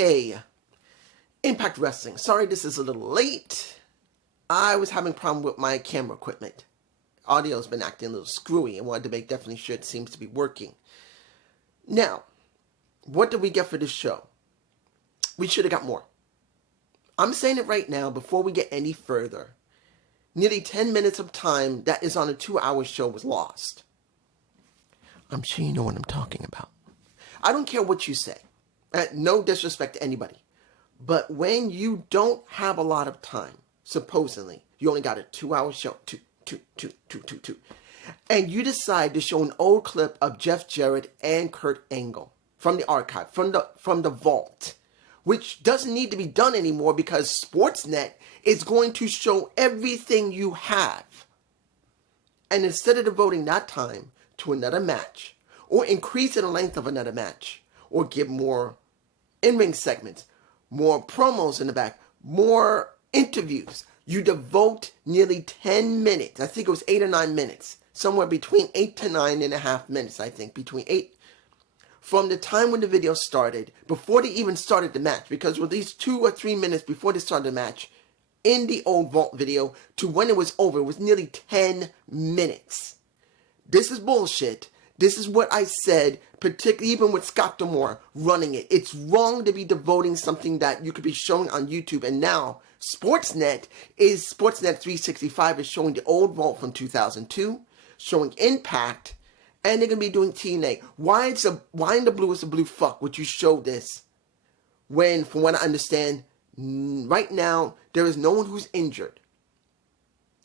Okay, Impact Wrestling. Sorry this is a little late. I was having a problem with my camera equipment. Audio's been acting a little screwy and wanted to make definitely sure it seems to be working. Now, what did we get for this show? We should have got more. I'm saying it right now before we get any further. Nearly 10 minutes of time that is on a 2-hour show was lost. I'm sure you know what I'm talking about. I don't care what you say. No disrespect to anybody. But when you don't have a lot of time, supposedly, you only got a 2-hour show, two, and you decide to show an old clip of Jeff Jarrett and Kurt Angle from the archive, from the vault, which doesn't need to be done anymore because Sportsnet is going to show everything you have. And instead of devoting that time to another match, or increasing the length of another match, or give more in-ring segments, more promos in the back, more interviews, you devote nearly 10 minutes. I think it was 8 or 9 minutes. Somewhere between 8 to 9.5 minutes, I think. Between 8. From the time when the video started, before they even started the match. Because with these 2 or 3 minutes before they started the match, in the old Vault video, to when it was over, it was nearly 10 minutes. This is bullshit. This is what I said, particularly even with Scott D'Amore running it. It's wrong to be devoting something that you could be showing on YouTube. And now, Sportsnet 365 is showing the old Vault from 2002, showing Impact, and they're going to be doing TNA. Why in the blue is the blue fuck would you show this when, from what I understand, right now, there is no one who's injured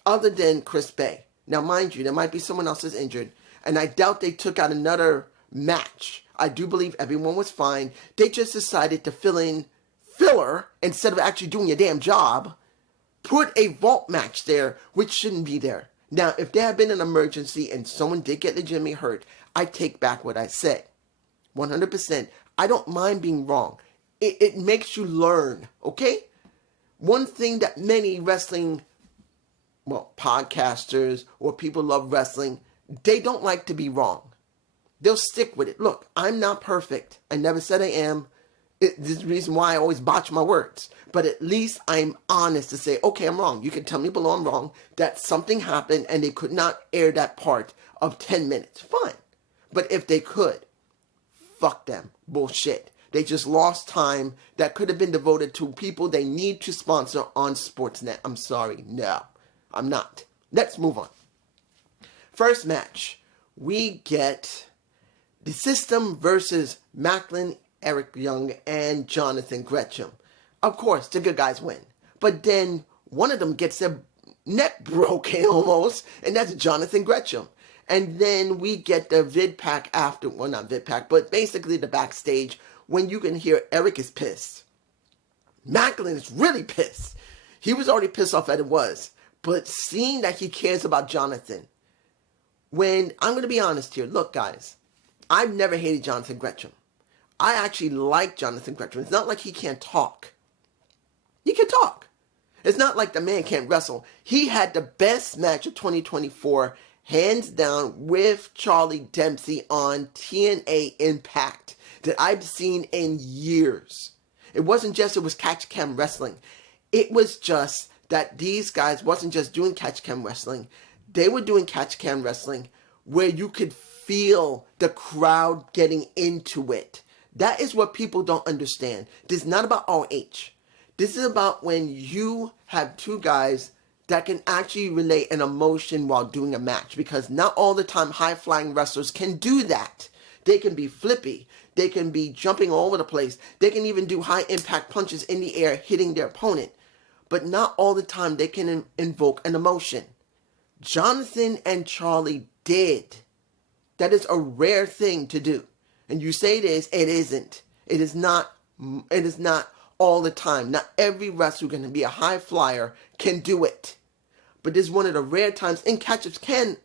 other than Chris Bay. Now, mind you, there might be someone else that's injured, and I doubt they took out another match. I do believe everyone was fine. They just decided to fill in filler instead of actually doing your damn job. Put a vault match there, which shouldn't be there. Now, if there had been an emergency and someone did get legitimately hurt, I take back what I said. 100%. I don't mind being wrong. It makes you learn, okay? One thing that many wrestling, podcasters or people who love wrestling, they don't like to be wrong. They'll stick with it. Look, I'm not perfect. I never said I am. This is the reason why I always botch my words. But at least I'm honest to say, okay, I'm wrong. You can tell me below I'm wrong, that something happened and they could not air that part of 10 minutes. Fine. But if they could, fuck them. Bullshit. They just lost time that could have been devoted to people they need to sponsor on Sportsnet. I'm sorry. No, I'm not. Let's move on. First match, we get the System versus Macklin, Eric Young, and Jonathan Gresham. Of course, the good guys win. But then one of them gets their neck broken almost, and that's Jonathan Gresham. And then we get the vid pack after, well, not vid pack, but basically the backstage when you can hear Eric is pissed. Macklin is really pissed. He was already pissed off as it was. But seeing that he cares about Jonathan, when, I'm going to be honest here, look guys, I've never hated Jonathan Gresham. I actually like Jonathan Gresham. It's not like he can't talk. He can talk. It's not like the man can't wrestle. He had the best match of 2024, hands down, with Charlie Dempsey on TNA Impact that I've seen in years. It wasn't just it was catch cam wrestling. It was just that these guys wasn't just doing catch cam wrestling. They were doing catch cam wrestling where you could feel the crowd getting into it. That is what people don't understand. This is not about ROH. This is about when you have two guys that can actually relate an emotion while doing a match. Because not all the time high-flying wrestlers can do that. They can be flippy. They can be jumping all over the place. They can even do high-impact punches in the air, hitting their opponent. But not all the time they can invoke an emotion. Jonathan and Charlie did. That is a rare thing to do. And you say it is, it isn't. It is not all the time. Not every wrestler who can be a high flyer can do it. But this is one of the rare times in catch-ups can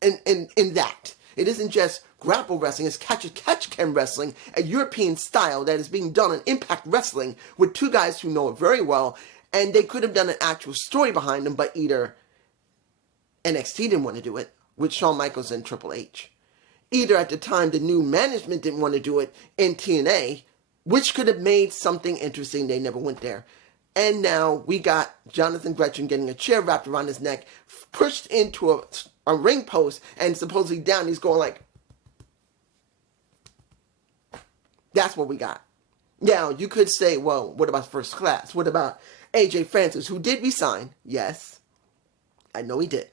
in that. It isn't just grapple wrestling, it's catch-cam wrestling, a European style that is being done in Impact Wrestling with two guys who know it very well, and they could have done an actual story behind them, but either NXT didn't want to do it with Shawn Michaels and Triple H. Either at the time the new management didn't want to do it in TNA, which could have made something interesting. They never went there. And now we got Jonathan Gretchen getting a chair wrapped around his neck, pushed into a ring post, and supposedly down. He's going like, that's what we got. Now, you could say, well, what about First Class? What about AJ Francis, who did resign? Yes, I know he did.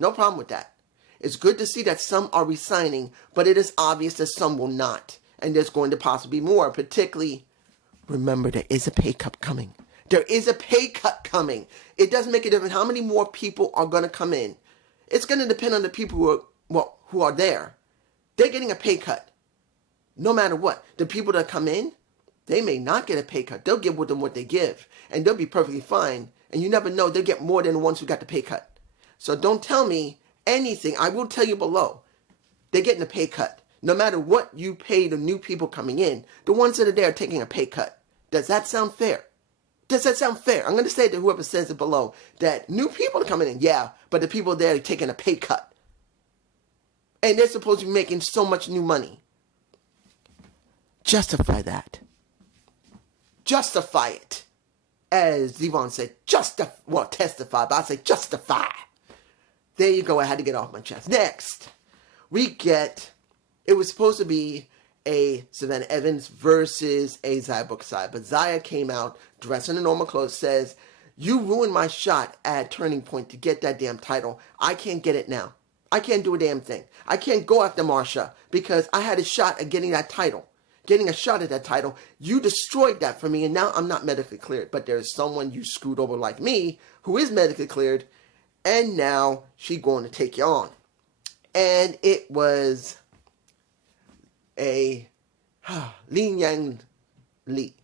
No problem with that. It's good to see that some are resigning, but it is obvious that some will not. And there's going to possibly be more, particularly, remember, there is a pay cut coming. There is a pay cut coming. It doesn't make a difference how many more people are going to come in. It's going to depend on the people who are there. They're getting a pay cut. No matter what. The people that come in, they may not get a pay cut. They'll give with them what they give. And they'll be perfectly fine. And you never know. They'll get more than the ones who got the pay cut. So don't tell me anything. I will tell you below. They're getting a pay cut. No matter what you pay the new people coming in, the ones that are there are taking a pay cut. Does that sound fair? Does that sound fair? I'm going to say to whoever says it below that new people are coming in, yeah, but the people there are taking a pay cut. And they're supposed to be making so much new money. Justify that. Justify it. As Devon said, testify, but I say justify. There you go. I had to get off my chest. Next, we get, it was supposed to be a Savannah Evans versus a Xia Buckside, but Xia came out dressed in the normal clothes, says, you ruined my shot at Turning Point to get that damn title. I can't get it now. I can't do a damn thing. I can't go after Marsha because I had a shot at getting that title. Getting a shot at that title. You destroyed that for me, and now I'm not medically cleared. But there's someone you screwed over like me who is medically cleared, and now she's going to take you on. And it was a Lin Yang Li.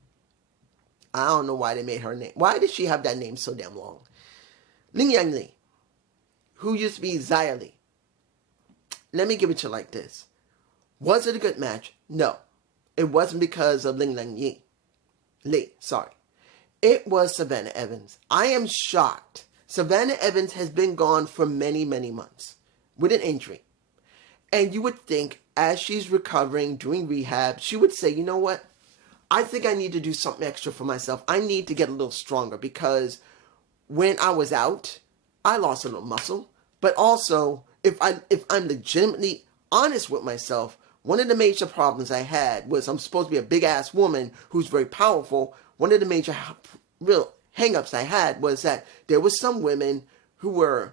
I don't know why they made her name. Why did she have that name so damn long? Lin Yang Li, who used to be Xia Li. Let me give it to you like this. Was it a good match? No. It wasn't because of Lin Yang Li. It was Savannah Evans. I am shocked. Savannah Evans has been gone for many, many months with an injury. And you would think as she's recovering, doing rehab, she would say, you know what? I think I need to do something extra for myself. I need to get a little stronger because when I was out, I lost a little muscle. But also, if I'm legitimately honest with myself, one of the major problems I had was I'm supposed to be a big-ass woman who's very powerful. One of the major real hang-ups I had was that there was some women who were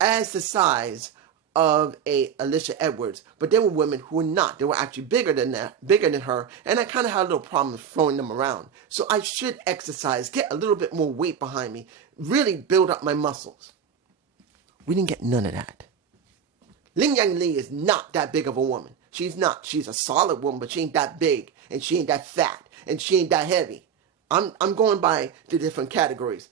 as the size of a Alicia Edwards, but there were women who were not. They were actually bigger than her, and I kind of had a little problem throwing them around. So I should exercise, get a little bit more weight behind me, really build up my muscles. We didn't get none of that. Lin Yang Li is not that big of a woman. She's not. She's a solid woman, but she ain't that big, and she ain't that fat, and she ain't that heavy. I'm going by the different categories.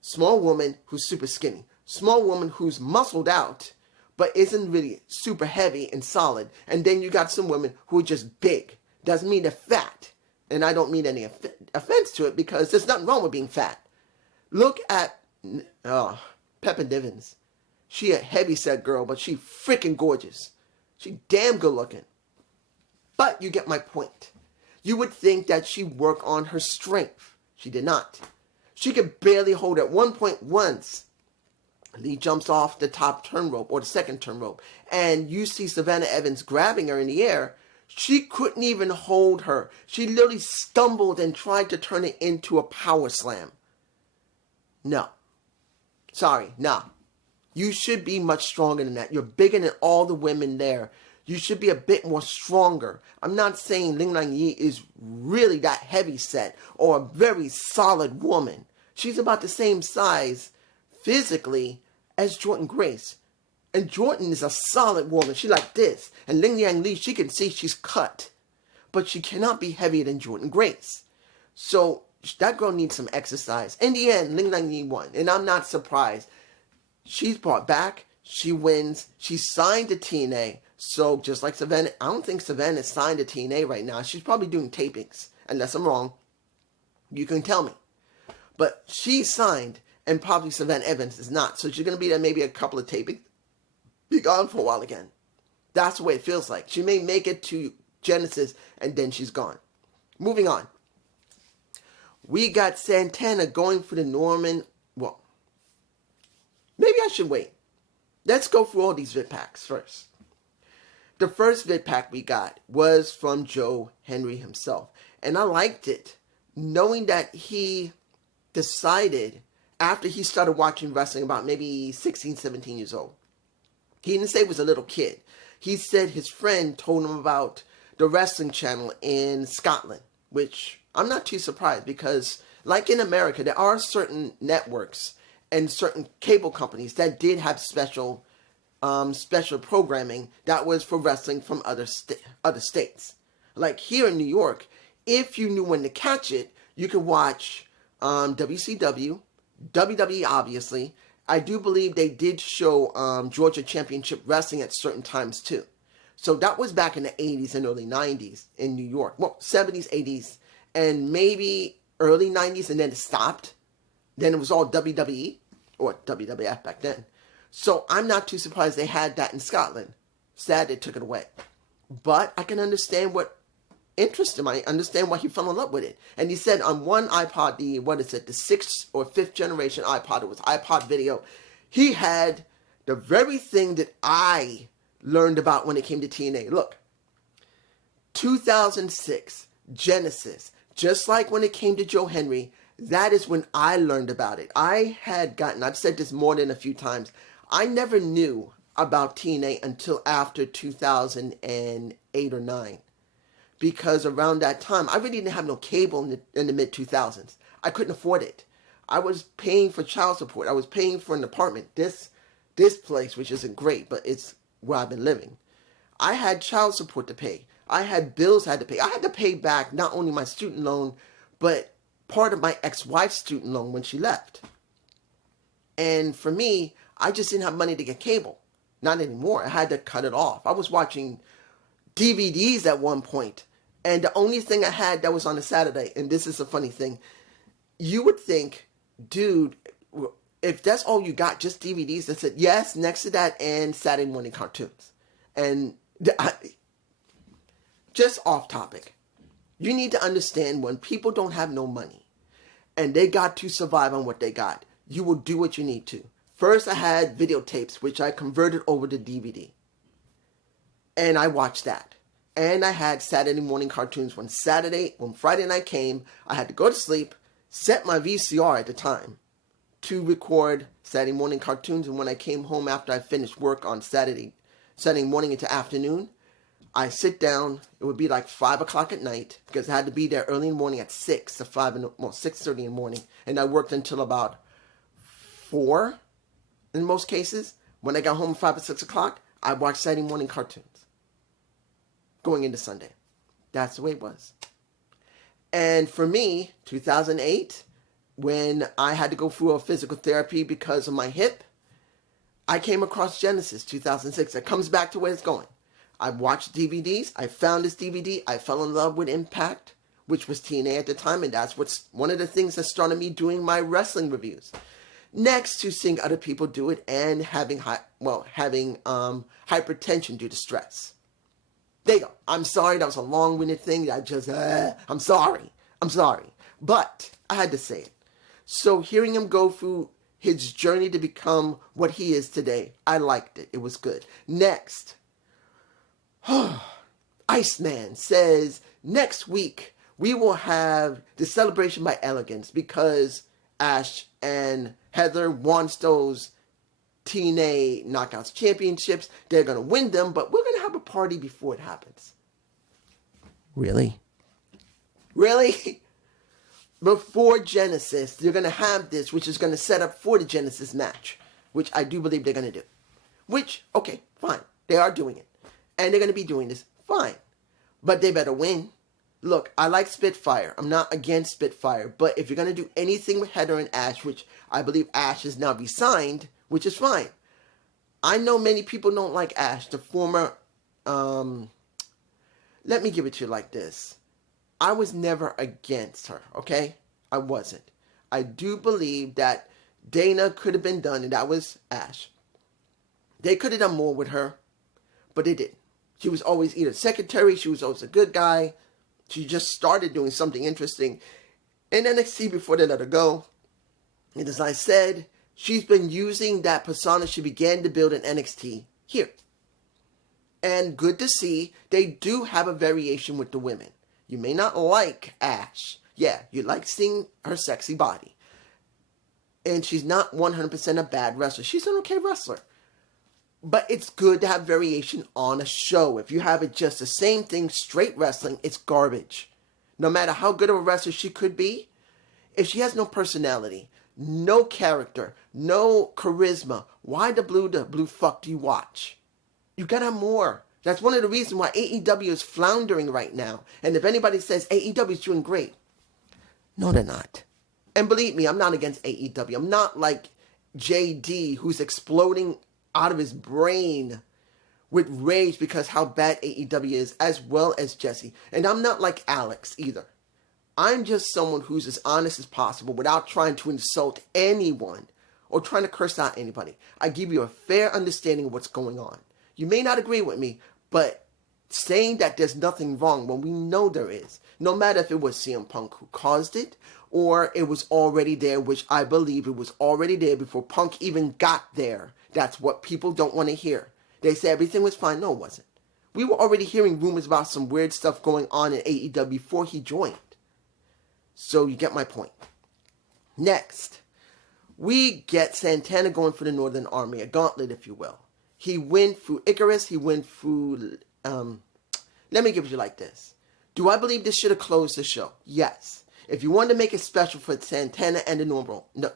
Small woman who's super skinny. Small woman who's muscled out, but isn't really super heavy and solid. And then you got some women who are just big. Doesn't mean they're fat. And I don't mean any offense to it because there's nothing wrong with being fat. Look at Pepper Divins. She a heavy-set girl, but she freaking gorgeous. She damn good looking. But you get my point. You would think that she worked on her strength. She did not. She could barely hold at one point once. Lee jumps off the top turn rope or the second turn rope. And you see Savannah Evans grabbing her in the air. She couldn't even hold her. She literally stumbled and tried to turn it into a power slam. No. Sorry, no. You should be much stronger than that. You're bigger than all the women there. You should be a bit more stronger. I'm not saying Lin Lang Yi is really that heavy set or a very solid woman. She's about the same size physically as Jordan Grace. And Jordan is a solid woman. She's like this. And Lin Yang Li, she can see she's cut. But she cannot be heavier than Jordan Grace. So that girl needs some exercise. In the end, Lin Lang Yi won. And I'm not surprised. She's brought back. She wins. She's signed to TNA. So just like Savannah, I don't think Savannah is signed to TNA right now. She's probably doing tapings. Unless I'm wrong. You can tell me. But she's signed. And probably Savannah Evans is not. So she's going to be there maybe a couple of tapings. Be gone for a while again. That's the way it feels like. She may make it to Genesis and then she's gone. moving on. We got Santana going for the Norman. Well, maybe I should wait. Let's go through all these vid packs first. The first vid pack we got was from Joe Henry himself. And I liked it, knowing that he decided after he started watching wrestling about maybe 16, 17 years old. He didn't say he was a little kid. He said his friend told him about the wrestling channel in Scotland, which I'm not too surprised because, like in America, there are certain networks and certain cable companies that did have special programming that was for wrestling from other states. Like here in New York, if you knew when to catch it, you could watch WCW, WWE obviously. I do believe they did show Georgia Championship Wrestling at certain times too. So that was back in the 80s and early 90s in New York. Well, 70s, 80s, and maybe early 90s, and then it stopped. Then it was all WWE, or WWF back then. So I'm not too surprised they had that in Scotland. Sad they took it away. But I can understand what interested him. I understand why he fell in love with it. And he said on one iPod, the 6th or 5th generation iPod, it was iPod Video, he had the very thing that I learned about when it came to TNA. Look, 2006, Genesis, just like when it came to Joe Henry, that is when I learned about it. I've said this more than a few times, I never knew about TNA until after 2008 or 9. Because around that time, I really didn't have no cable in the mid-2000s. I couldn't afford it. I was paying for child support. I was paying for an apartment. This place, which isn't great, but it's where I've been living. I had child support to pay. I had bills I had to pay. I had to pay back not only my student loan, but part of my ex-wife's student loan when she left. And for me, I just didn't have money to get cable. Not anymore. I had to cut it off. I was watching DVDs at one point, and the only thing I had that was on a Saturday, and this is a funny thing, you would think, dude, if that's all you got, just DVDs, I said, yes, next to that, and Saturday morning cartoons. And just off topic, you need to understand when people don't have no money, and they got to survive on what they got, you will do what you need to. First, I had videotapes, which I converted over to DVD. And I watched that. And I had Saturday morning cartoons. When Friday night came, I had to go to sleep, set my VCR at the time to record Saturday morning cartoons. And when I came home after I finished work on Saturday morning into afternoon, I sit down. It would be like 5 o'clock at night because I had to be there early in the morning at 6:30 in the morning. And I worked until about 4 in most cases. When I got home at 5 or 6 o'clock, I watched Saturday morning cartoons going into Sunday. That's the way it was. And for me, 2008, when I had to go through a physical therapy because of my hip, I came across Genesis 2006. It comes back to where it's going. I watched DVDs. I found this DVD. I fell in love with Impact, which was TNA at the time, and that's what's one of the things that started me doing my wrestling reviews. Next to seeing other people do it and having hypertension due to stress. There you go. I'm sorry, that was a long-winded thing. I'm sorry. But I had to say it. So hearing him go through his journey to become what he is today, I liked it. It was good. Next, Iceman says, next week we will have the celebration by Elegance because Ash and Heather wants those TNA Knockouts Championships. They're going to win them, but we're going to have a party before it happens. Really? Before Genesis, they're going to have this, which is going to set up for the Genesis match, which I do believe they're going to do. Which, okay, fine. They are doing it. And they're going to be doing this. Fine. But they better win. Look, I like Spitfire. I'm not against Spitfire. But if you're going to do anything with Heather and Ash, which I believe Ash is now resigned, which is fine. I know many people don't like Ash, the former, let me give it to you like this. I was never against her, okay? I wasn't. I do believe that Dana could have been done, and that was Ash. They could have done more with her, but they didn't. She was always either secretary, she was always a good guy. She just started doing something interesting in NXT before they let her go. And as I said, she's been using that persona she began to build in NXT here. And good to see they do have a variation with the women. You may not like Ash. Yeah, you like seeing her sexy body. And she's not 100% a bad wrestler. She's an okay wrestler. But it's good to have variation on a show. If you have it just the same thing, straight wrestling, it's garbage. No matter how good of a wrestler she could be, if she has no personality, no character, no charisma, why the blue fuck do you watch? You gotta have more. That's one of the reasons why AEW is floundering right now. And if anybody says AEW is doing great, no, they're not. And believe me, I'm not against AEW. I'm not like JD, who's exploding out of his brain with rage because how bad AEW is, as well as Jesse. And I'm not like Alex either. I'm just someone who's as honest as possible without trying to insult anyone or trying to curse out anybody. I give you a fair understanding of what's going on. You may not agree with me, but saying that there's nothing wrong when we know there is, no matter if it was CM Punk who caused it or it was already there, which I believe it was already there before Punk even got there. That's what people don't want to hear. They say everything was fine. No, it wasn't. We were already hearing rumors about some weird stuff going on in AEW before he joined. So you get my point. Next, we get Santana going for the Northern Army, a gauntlet, if you will. He went through Icarus. He went through... let me give it you like this. Do I believe this should have closed the show? Yes. If you wanted to make it special for Santana and the normal... No.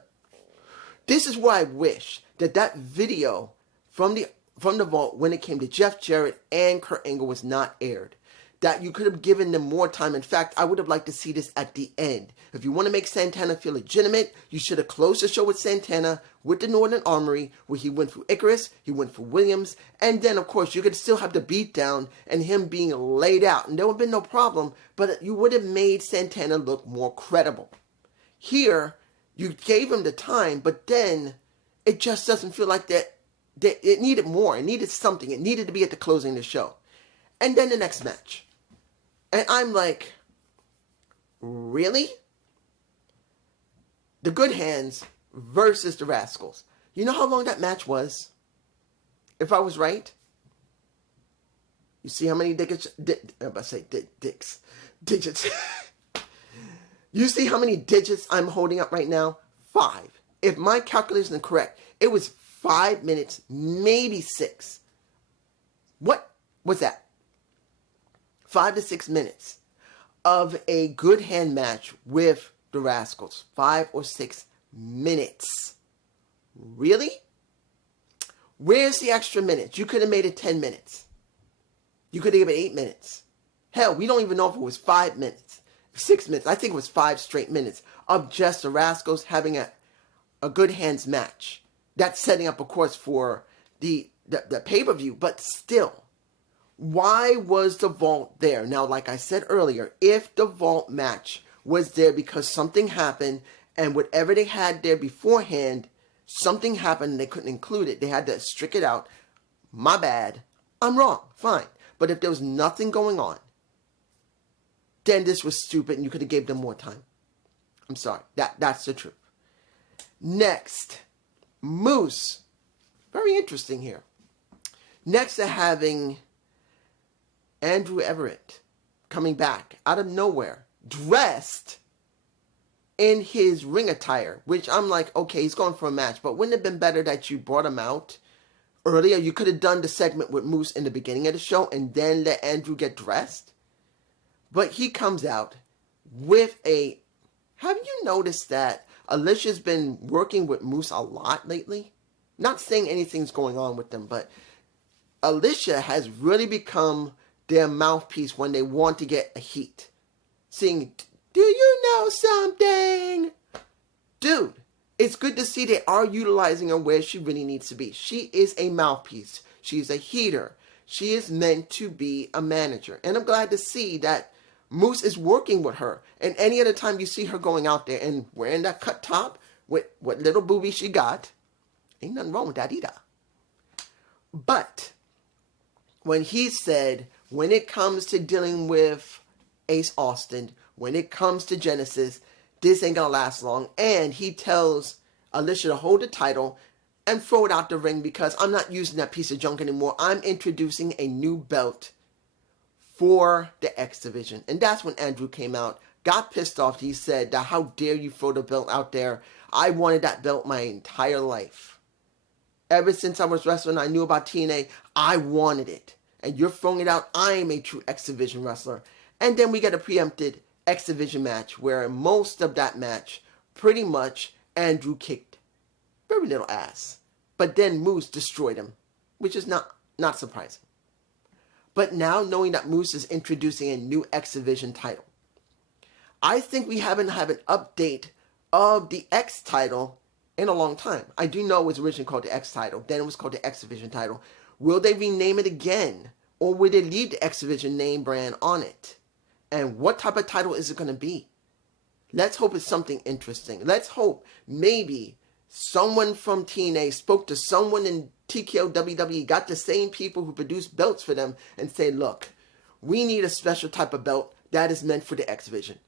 This is where I wish that video from the vault when it came to Jeff Jarrett and Kurt Angle was not aired. That you could have given them more time. In fact, I would have liked to see this at the end. If you want to make Santana feel legitimate, you should have closed the show with Santana, with the Northern Armory, where he went through Icarus, he went through Williams, and then, of course, you could still have the beatdown and him being laid out, and there would have been no problem, but you would have made Santana look more credible. Here, you gave him the time, but then it just doesn't feel like that it needed more. It needed something. It needed to be at the closing of the show. And then the next match. And I'm like, really? The Good Hands versus the Rascals. You know how long that match was? If I was right? You see how many digits? Digits. You see how many digits I'm holding up right now? 5. If my calculation is correct, it was 5 minutes, maybe 6. What was that? 5 to 6 minutes of a good hand match with the Rascals. 5 or 6 minutes. Really? Where's the extra minutes? You could have made it 10 minutes. You could have given it 8 minutes. Hell, we don't even know if it was 5 minutes. 6 minutes. I think it was 5 straight minutes of just the Rascals having a good hands match. That's setting up, of course, for the pay-per-view, but still. Why was the vault there? Now, like I said earlier, if the vault match was there because something happened and whatever they had there beforehand, something happened and they couldn't include it, they had to strike it out. My bad. I'm wrong. Fine. But if there was nothing going on, then this was stupid and you could have gave them more time. I'm sorry. That's the truth. Next, Moose. Very interesting here. Next to having Andrew Everett coming back out of nowhere, dressed in his ring attire, which I'm like, okay, he's going for a match, but wouldn't it have been better that you brought him out earlier? You could have done the segment with Moose in the beginning of the show and then let Andrew get dressed. But he comes out with a... Have you noticed that Alicia's been working with Moose a lot lately? Not saying anything's going on with them, but Alicia has really become their mouthpiece when they want to get a heat. Saying, do you know something? Dude, it's good to see they are utilizing her where she really needs to be. She is a mouthpiece. She's a heater. She is meant to be a manager. And I'm glad to see that Moose is working with her. And any other time you see her going out there and wearing that cut top with what little booby she got, ain't nothing wrong with that either. But when he said, when it comes to dealing with Ace Austin, when it comes to Genesis, this ain't gonna last long. And he tells Alicia to hold the title and throw it out the ring because I'm not using that piece of junk anymore. I'm introducing a new belt for the X Division. And that's when Andrew came out, got pissed off. He said, how dare you throw the belt out there? I wanted that belt my entire life. Ever since I was wrestling, I knew about TNA. I wanted it. And you're throwing it out. I am a true X Division wrestler. And then we get a preempted X Division match where most of that match, pretty much, Andrew kicked very little ass. But then Moose destroyed him, which is not surprising. But now, knowing that Moose is introducing a new X Division title, I think we haven't had an update of the X title in a long time. I do know it was originally called the X title. Then it was called the X Division title. Will they rename it again? Or will they leave the X Division name brand on it? And what type of title is it going to be? Let's hope it's something interesting. Let's hope maybe someone from TNA spoke to someone in TKO WWE, got the same people who produce belts for them, and say, look, we need a special type of belt that is meant for the X Division.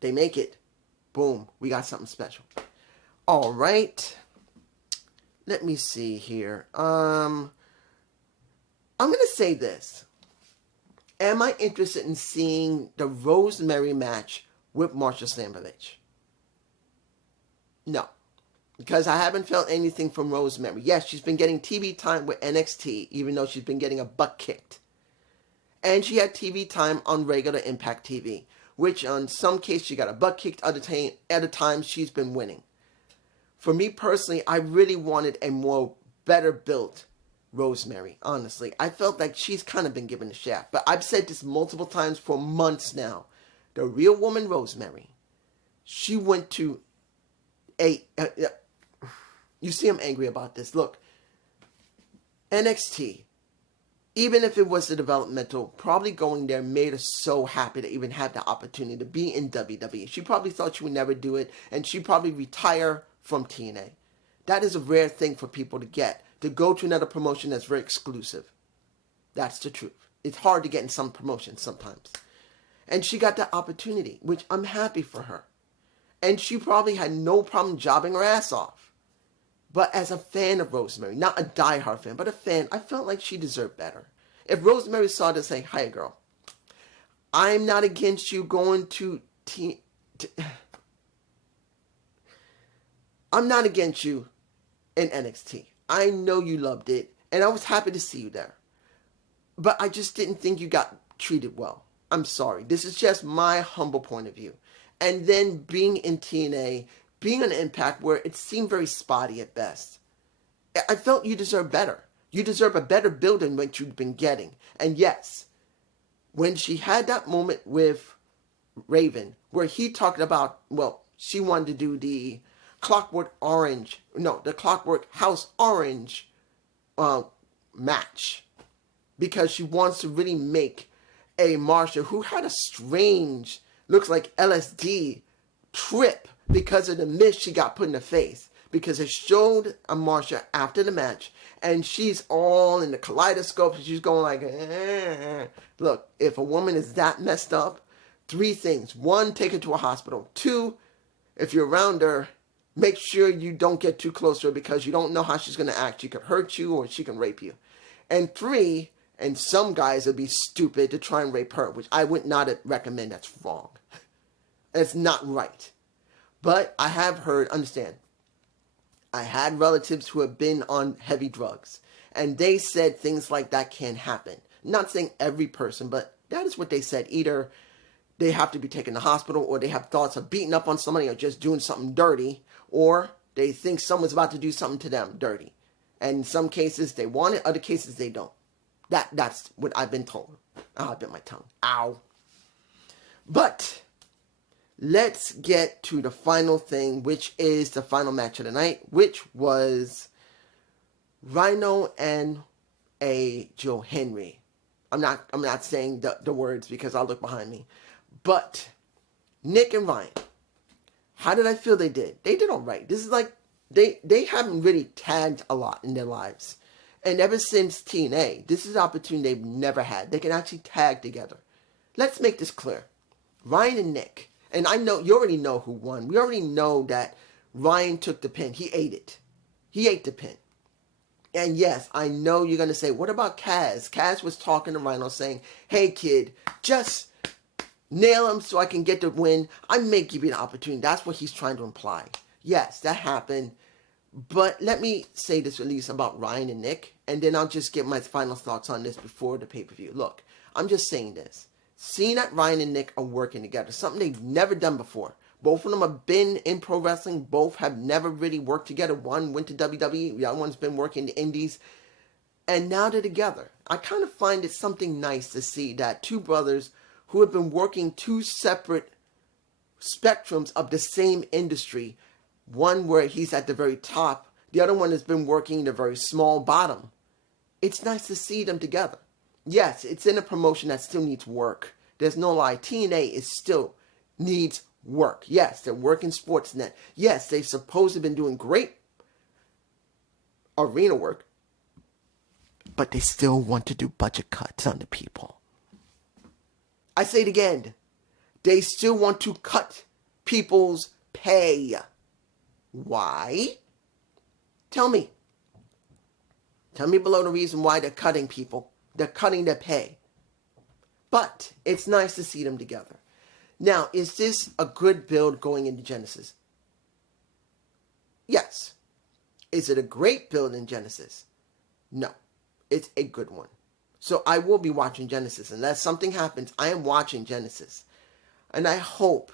They make it. Boom. We got something special. All right. Let me see here. I'm going to say this. Am I interested in seeing the Rosemary match with Marsha Slamovich? No. Because I haven't felt anything from Rosemary. Yes, she's been getting TV time with NXT, even though she's been getting a butt kicked. And she had TV time on regular Impact TV, which on some case she got a butt kicked, other times she's been winning. For me personally, I really wanted a more better built Rosemary, honestly. I felt like she's kind of been given the shaft. But I've said this multiple times for months now. The real woman Rosemary, she went to you see I'm angry about this. Look, NXT, even if it was the developmental, probably going there made her so happy to even have the opportunity to be in WWE. She probably thought she would never do it, and she'd probably retire from TNA. That is a rare thing for people to get, to go to another promotion that's very exclusive. That's the truth. It's hard to get in some promotions sometimes. And she got that opportunity, which I'm happy for her. And she probably had no problem jobbing her ass off. But as a fan of Rosemary, not a diehard fan, but a fan, I felt like she deserved better. If Rosemary saw this, say, hi girl, I'm not against you going to I'm not against you in NXT. I know you loved it, and I was happy to see you there. But I just didn't think you got treated well. I'm sorry. This is just my humble point of view. And then being in TNA, being on Impact where it seemed very spotty at best, I felt you deserve better. You deserve a better build than what you've been getting. And yes, when she had that moment with Raven, where he talked about, well, she wanted to do the Clockwork House Orange match, because she wants to really make a Marsha who had a strange, looks like LSD trip because of the mist she got put in the face. Because it showed a Marsha after the match, and she's all in the kaleidoscope, and she's going like, Look, if a woman is that messed up, 3 things. 1, take her to a hospital. 2, if you're around her, make sure you don't get too close to her because you don't know how she's going to act. She could hurt you or she can rape you. And 3, and some guys would be stupid to try and rape her, which I would not recommend. That's wrong. It's not right. But I have heard, understand, I had relatives who have been on heavy drugs, and they said things like that can happen. Not saying every person, but that is what they said. Either they have to be taken to the hospital, or they have thoughts of beating up on somebody or just doing something dirty, or they think someone's about to do something to them dirty. And in some cases they want it, other cases they don't. That's what I've been told. Oh, I bit my tongue. Ow. But let's get to the final thing, which is the final match of the night, which was Rhino and a Joe Henry. I'm not saying the words because I'll look behind me. But Nick and Ryan, how did I feel they did? They did all right. This is like, they haven't really tagged a lot in their lives. And ever since TNA, this is an opportunity they've never had. They can actually tag together. let's make this clear. Ryan and Nick, and I know you already know who won. We already know that Ryan took the pin. He ate it. He ate the pin. And yes, I know you're going to say, what about Kaz? Kaz was talking to Rhino saying, hey kid, just nail him so I can get the win. I may give you an opportunity. That's what he's trying to imply. Yes, that happened. But let me say this at least about Ryan and Nick, and then I'll just get my final thoughts on this before the pay-per-view. Look, I'm just saying this. Seeing that Ryan and Nick are working together, something they've never done before. Both of them have been in pro wrestling. Both have never really worked together. One went to WWE. The other one's been working in the indies. And now they're together. I kind of find it something nice to see that two brothers who have been working two separate spectrums of the same industry, one where he's at the very top, the other one has been working the very small bottom. It's nice to see them together. Yes, it's in a promotion that still needs work. There's no lie. TNA is still needs work. Yes, they're working Sportsnet. Yes, they've supposedly been doing great arena work, but they still want to do budget cuts on the people. I say it again. They still want to cut people's pay. Why? Tell me. Tell me below the reason why they're cutting people. They're cutting their pay. But it's nice to see them together. Now, is this a good build going into Genesis? Yes. Is it a great build in Genesis? No. It's a good one. So I will be watching Genesis. Unless something happens, I am watching Genesis. And I hope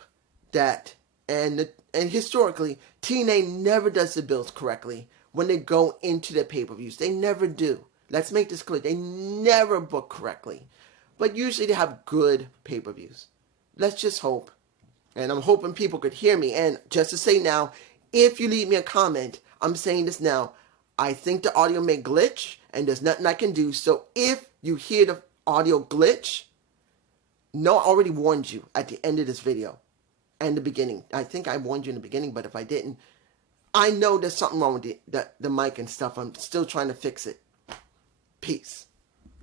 that, and historically, TNA never does the builds correctly when they go into their pay-per-views. They never do. Let's make this clear. They never book correctly. But usually they have good pay-per-views. Let's just hope. And I'm hoping people could hear me. And just to say now, if you leave me a comment, I'm saying this now, I think the audio may glitch and there's nothing I can do. So if you hear the audio glitch, no, I already warned you at the end of this video and the beginning. I think I warned you in the beginning, but if I didn't, I know there's something wrong with the mic and stuff. I'm still trying to fix it. Peace.